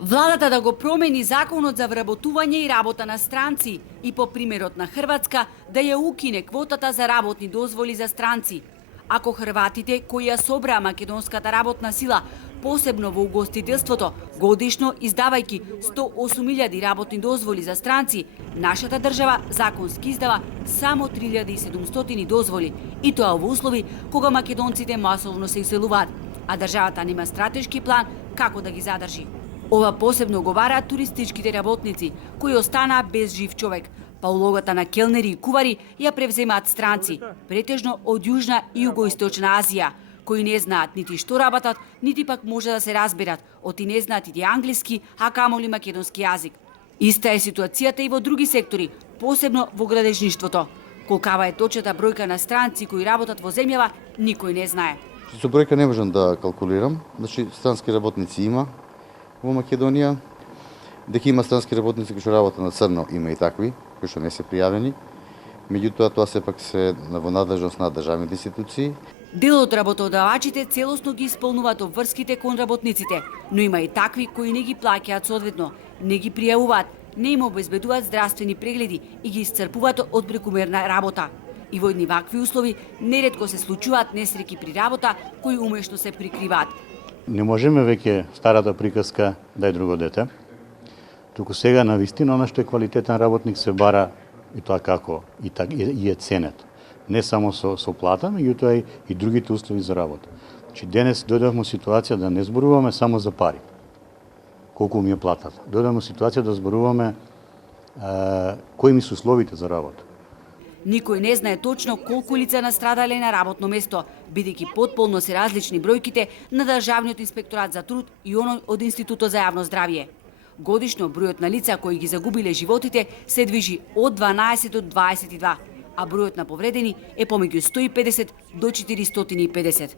Владата да го промени законот за вработување и работа на странци и по примерот на Хрватска да ја укине квотата за работни дозволи за странци. Ако хрватите кои ја собраа македонската работна сила, посебно во угостителството, годишно издавајќи 108.000 работни дозволи за странци, нашата држава законски издава само 3.700 дозволи, и тоа во услови кога македонците масовно се иселуваат, а државата нема стратешки план како да ги задржи. Ова посебно го бараат туристичките работници, кои останаа без жив човек, па улогата на келнери и кувари ја превземаат странци, претежно од Јужна и Југоисточна Азија, кои не знаат нити што работат, нити пак може да се разберат, оти не знаат и англиски, а камоли македонски јазик. Иста е ситуацијата и во други сектори, посебно во градежништвото. Колкава е точната бројка на странци кои работат во земјава, никој не знае. Со бројка не можам да калкулирам, значи странски работници има во Македонија, дека има странски работници кои што работат на црно, има и такви, кои што не се пријавени. Меѓутоа, тоа сепак се во надлежност на државните институции. Дел од работодавачите целосно ги исполнуваат обврските кон работниците, но има и такви кои не ги плаќаат соодветно, не ги пријавуваат, не им обезбедуваат здравствени прегледи и ги исцрпуваат од прекумерна работа. И во едни вакви услови неретко се случуваат несреќи при работа кои умешно се прикриваат. Не можеме веќе старата приказка дај друго дете. Туку сега навистина она што е квалитетен работник се бара и тоа како и е ценет. Не само со плата, меѓутоа и другите услови за работа. Значи денес дојдовме во ситуација да не зборуваме само за пари. Колку ми е платата. Дојдовме во ситуација да зборуваме кои ми се условите за работа. Никој не знае точно колку лица настрадале на работно место, бидејќи потполно се различни бројките на Државниот инспекторат за труд и оној од Институтот за јавно здравје. Годишно бројот на лица кои ги загубиле животите се движи од 12 до 22, а бројот на повредени е помеѓу 150 до 450.